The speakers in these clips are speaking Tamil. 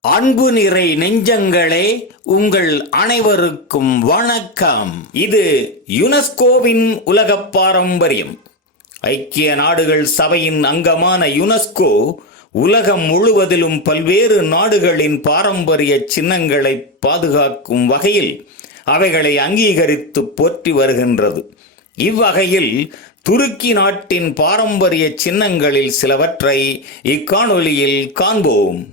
அன்பு நிறை நெஞ்சங்களே உங்கள் அனைவருக்கும் வணக்கம். இது யுனெஸ்கோவின் உலக பாரம்பரியம். ஐக்கிய நாடுகள் சபையின் அங்கமான யுனெஸ்கோ உலகம் முழுவதிலும் பல்வேறு நாடுகளின் பாரம்பரிய சின்னங்களை பாதுகாக்கும் வகையில் அவைகளை அங்கீகரித்து போற்றி வருகின்றது. இவ்வகையில் துருக்கி நாட்டின் பாரம்பரிய சின்னங்களில் சிலவற்றை இக்காணொலியில் காண்போம்.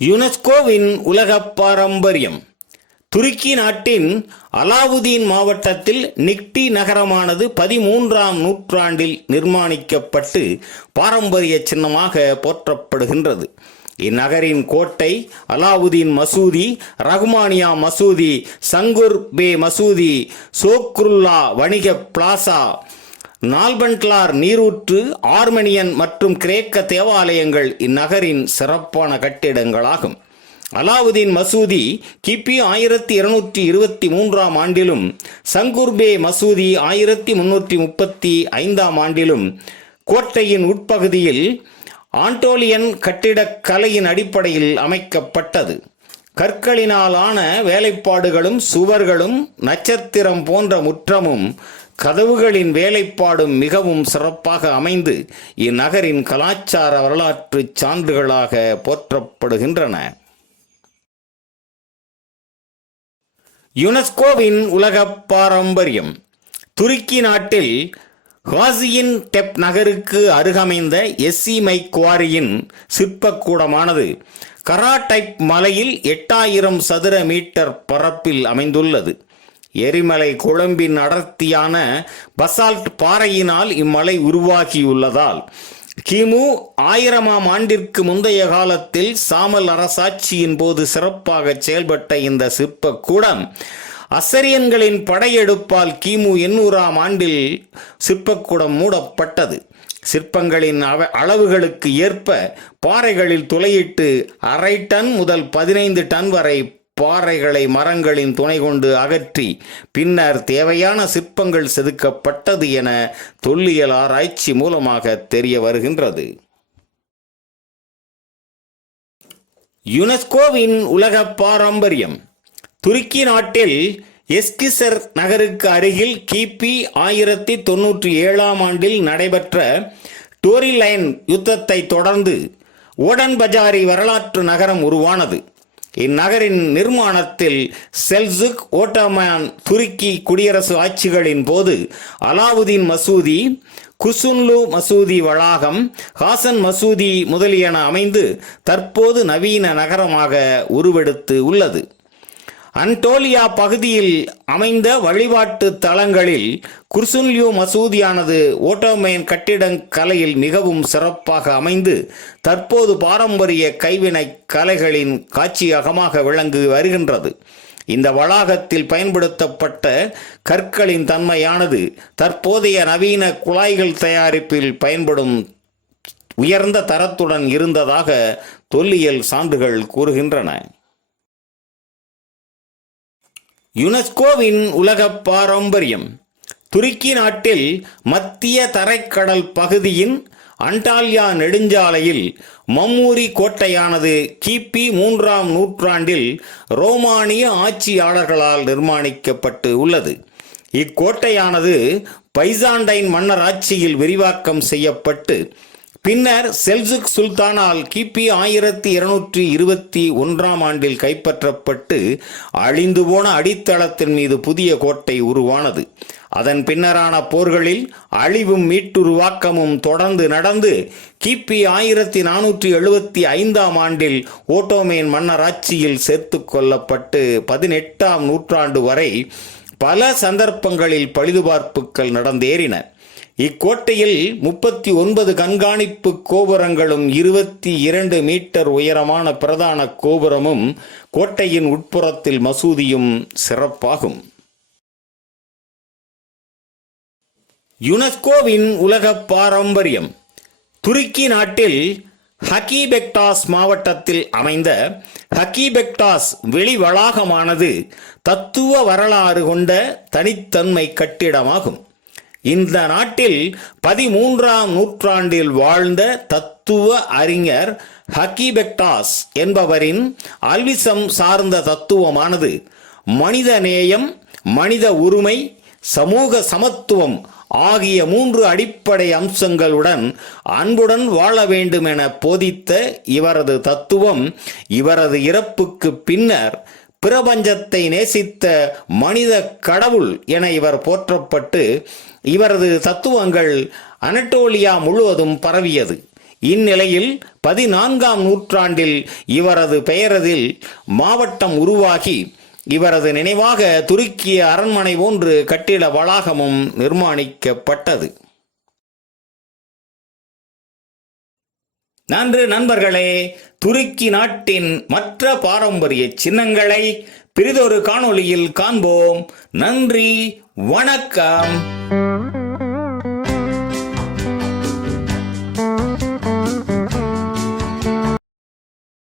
யுனெஸ்கோவின் உலக பாரம்பரியம். துருக்கி நாட்டின் அலாவுதீன் மாவட்டத்தில் நிக்டி நகரமானது பதிமூன்றாம் நூற்றாண்டில் நிர்மாணிக்கப்பட்டு பாரம்பரிய சின்னமாக போற்றப்படுகின்றது. இந்நகரின் கோட்டை அலாவுதீன் மசூதி ரஹ்மானியா மசூதி சங்குர் பே மசூதி சோக்ருல்லா வணிக பிளாசா நால்பன்ட்லார் நீரூற்று ஆர்மனியன் மற்றும் கிரேக்க தேவாலயங்கள் இந்நகரின் சிறப்பான கட்டிடங்களாகும். அலாவுதீன் மசூதி கிபி ஆயிரத்தி இருநூற்றி இருபத்தி மூன்றாம் ஆண்டிலும் சங்குர்பே மசூதி ஆயிரத்தி முன்னூற்றி முப்பத்தி ஐந்தாம் ஆண்டிலும் கோட்டையின் உட்பகுதியில் ஆண்டோலியன் கட்டிடக்கலையின் அடிப்படையில் அமைக்கப்பட்டது. கற்களினாலான வேலைப்பாடுகளும் சுவர்களும் நட்சத்திரம் போன்ற முற்றமும் கதவுகளின் வேலைப்பாடும் மிகவும் சிறப்பாக அமைந்து இந்நகரின் கலாச்சார வரலாற்று சான்றுகளாக போற்றப்படுகின்றன. யுனெஸ்கோவின் உலக பாரம்பரியம். துருக்கி நாட்டில் ஹாசியின் டெப் நகருக்கு அருகமைந்த எஸ்சி குவாரியின் சிற்பக்கூடமானது கராடைப் மலையில் எட்டாயிரம் சதுர மீட்டர் பரப்பில் அமைந்துள்ளது. எரிமலை குழம்பின் அடர்த்தியான பசால்ட் பாறையினால் இம்மலை உருவாகியுள்ளதால் கிமு ஆயிரமாம் ஆண்டிற்கு முந்தைய காலத்தில் சாமல் அரசாட்சியின் போது சிறப்பாக செயல்பட்ட இந்த சிற்பக்கூடம் அசரியன்களின் படையெடுப்பால் கிமு எண்ணூறாம் ஆண்டில் சிற்பக்கூடம் மூடப்பட்டது. சிற்பங்களின் அவ அளவுகளுக்கு ஏற்ப பாறைகளில் துளையிட்டு அரை டன் முதல் பதினைந்து டன் வரை பாறைகளை மரங்களின் துணை கொண்டு அகற்றி பின்னர் தேவையான சிற்பங்கள் செதுக்கப்பட்டது என தொல்லியல் ஆராய்ச்சி மூலமாக தெரிய வருகின்றது. யுனெஸ்கோவின் உலக பாரம்பரியம். துருக்கி நாட்டில் எஸ்கிசர் நகருக்கு அருகில் கிபி ஆயிரத்தி தொன்னூற்றி ஏழாம் ஆண்டில் நடைபெற்ற டோரிலைன் யுத்தத்தை தொடர்ந்து ஓடன் பஜாரி வரலாற்று நகரம் உருவானது. இந்நகரின் நிர்மாணத்தில் செல்சுக் ஓட்டமான் துருக்கி குடியரசு ஆட்சிகளின் போது அலாவுதீன் மசூதி குசுன்லு மசூதி வளாகம் ஹாசன் மசூதி முதலியன அமைந்து தற்போது நவீன நகரமாக உருவெடுத்து உள்ளது. அன்டோலியா பகுதியில் அமைந்த வழிபாட்டு தலங்களில் குர்சுன்லியூ மசூதியானது ஓட்டோமேன் கட்டிடக் கலையில் மிகவும் சிறப்பாக அமைந்து தற்போது பாரம்பரிய கைவினை கலைகளின் காட்சியகமாக விளங்கி வருகின்றது. இந்த வளாகத்தில் பயன்படுத்தப்பட்ட கற்களின் தன்மையானது தற்போதைய நவீன குழாய்கள் தயாரிப்பில் பயன்படும் உயர்ந்த தரத்துடன் இருந்ததாக தொல்லியல் சான்றுகள் கூறுகின்றன. யுனெஸ்கோவின் உலக பாரம்பரியம். துருக்கி நாட்டில் மத்திய தரைக்கடல் பகுதியின் அண்டால்யா நெடுஞ்சாலையில் மம்மூரி கோட்டையானது கிபி மூன்றாம் நூற்றாண்டில் ரோமானிய ஆட்சியாளர்களால் நிர்மாணிக்கப்பட்டு உள்ளது. இக்கோட்டையானது பைசாண்டைன் மன்னர் ஆட்சியில் விரிவாக்கம் செய்யப்பட்டு பின்னர் செல்சுக் சுல்தானால் கிபி ஆயிரத்தி இருநூற்றி இருபத்தி ஒன்றாம் ஆண்டில் கைப்பற்றப்பட்டு அழிந்து போன அடித்தளத்தின் மீது புதிய கோட்டை உருவானது. அதன் பின்னரான போர்களில் அழிவும் மீட்டுருவாக்கமும் தொடர்ந்து நடந்து கிபி ஆயிரத்தி நானூற்றி எழுபத்தி ஐந்தாம் ஆண்டில் ஓட்டோமேன் மன்னராட்சியில் சேர்த்து கொள்ளப்பட்டு பதினெட்டாம் நூற்றாண்டு வரை பல சந்தர்ப்பங்களில் பழுதுபார்ப்புகள் நடந்தேறின. இக்கோட்டையில் முப்பத்தி ஒன்பது கண்காணிப்பு கோபுரங்களும் இருபத்தி இரண்டு மீட்டர் உயரமான பிரதான கோபுரமும் கோட்டையின் உட்புறத்தில் மசூதியும் சிறப்பாகும். யுனெஸ்கோவின் உலக பாரம்பரியம். துருக்கி நாட்டில் ஹக்கிபெக்டாஸ் மாவட்டத்தில் அமைந்த ஹக்கிபெக்டாஸ் வெளி வளாகமானது தத்துவ வரலாறு கொண்ட தனித்தன்மை கட்டிடமாகும். இந்த நாட்டில் பதிமூன்றாம் நூற்றாண்டில் வாழ்ந்த தத்துவ அறிஞர் ஹக்கிபெக்டாஸ் என்பவரின் அல்விசம் சார்ந்த தத்துவமானது. மனித நேயம் மனித உரிமை சமூக சமத்துவம் ஆகிய மூன்று அடிப்படை அம்சங்களுடன் அன்புடன் வாழ வேண்டும் என போதித்த இவரது தத்துவம் இவரது இறப்புக்கு பின்னர் பிரபஞ்சத்தை நேசித்த மனித கடவுள் என இவர் போற்றப்பட்டு இவரது தத்துவங்கள் அனட்டோலியா முழுவதும் பரவியது. இந்நிலையில் பதினான்காம் நூற்றாண்டில் இவரது பெயரதில் மாவட்டம் உருவாகி இவரது நினைவாக துருக்கிய அரண்மனை போன்று கட்டிட வளாகமும் நிர்மாணிக்கப்பட்டது. நன்று நண்பர்களே துருக்கி நாட்டின் மற்ற பாரம்பரிய சின்னங்களை பிரிதொரு காணொளியில் காண்போம். நன்றி வணக்கம்.